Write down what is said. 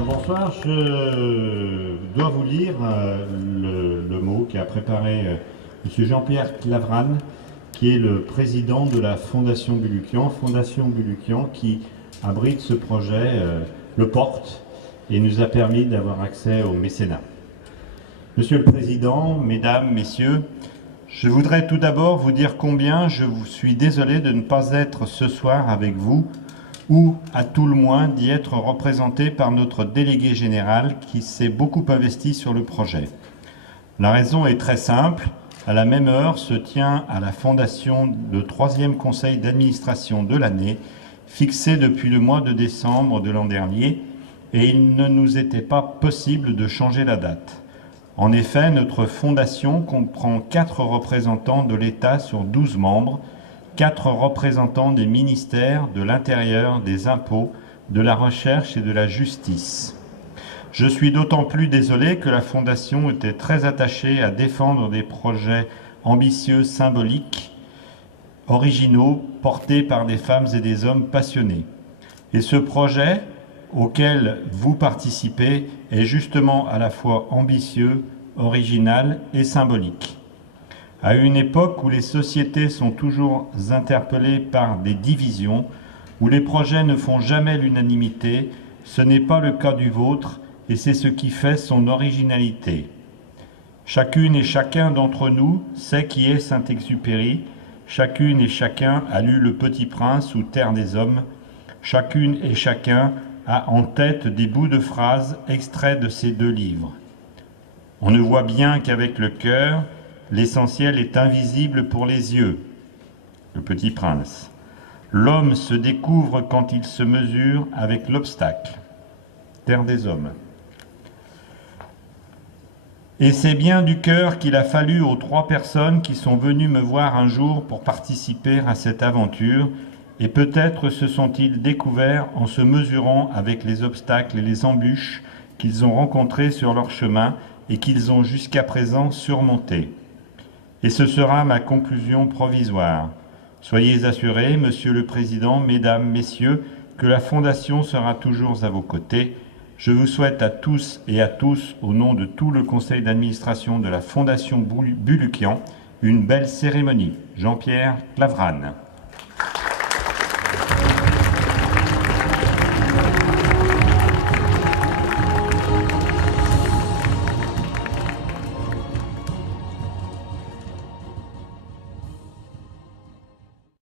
Bonsoir, je dois vous lire le mot qu'a préparé M. Jean-Pierre Clavran, qui est le président de la Fondation Bulukian qui abrite ce projet, le porte et nous a permis d'avoir accès au mécénat. Monsieur le Président, Mesdames, Messieurs, je voudrais tout d'abord vous dire combien je vous suis désolé de ne pas être ce soir avec vous, ou à tout le moins d'y être représenté par notre délégué général qui s'est beaucoup investi sur le projet. La raison est très simple. À la même heure se tient à la Fondation le 3e conseil d'administration de l'année, fixé depuis le mois de décembre de l'an dernier, et il ne nous était pas possible de changer la date. En effet, notre fondation comprend 4 représentants de l'État sur 12 membres, 4 représentants des ministères de l'Intérieur, des Impôts, de la Recherche et de la Justice. Je suis d'autant plus désolé que la Fondation était très attachée à défendre des projets ambitieux, symboliques, originaux, portés par des femmes et des hommes passionnés. Et ce projet, auquel vous participez, est justement à la fois ambitieux, original et symbolique. À une époque où les sociétés sont toujours interpellées par des divisions, où les projets ne font jamais l'unanimité, ce n'est pas le cas du vôtre et c'est ce qui fait son originalité. Chacune et chacun d'entre nous sait qui est Saint-Exupéry, chacune et chacun a lu Le Petit Prince ou Terre des Hommes, chacune et chacun a en tête des bouts de phrases extraits de ces 2 livres. On ne voit bien qu'avec le cœur, l'essentiel est invisible pour les yeux. Le Petit Prince. L'homme se découvre quand il se mesure avec l'obstacle. Terre des Hommes. Et c'est bien du cœur qu'il a fallu aux 3 personnes qui sont venues me voir un jour pour participer à cette aventure, et peut-être se sont-ils découverts en se mesurant avec les obstacles et les embûches qu'ils ont rencontrés sur leur chemin et qu'ils ont jusqu'à présent surmontés. Et ce sera ma conclusion provisoire. Soyez assurés, Monsieur le Président, Mesdames, Messieurs, que la Fondation sera toujours à vos côtés. Je vous souhaite à tous et à tous, au nom de tout le conseil d'administration de la Fondation Bulukian, une belle cérémonie. Jean-Pierre Clavran.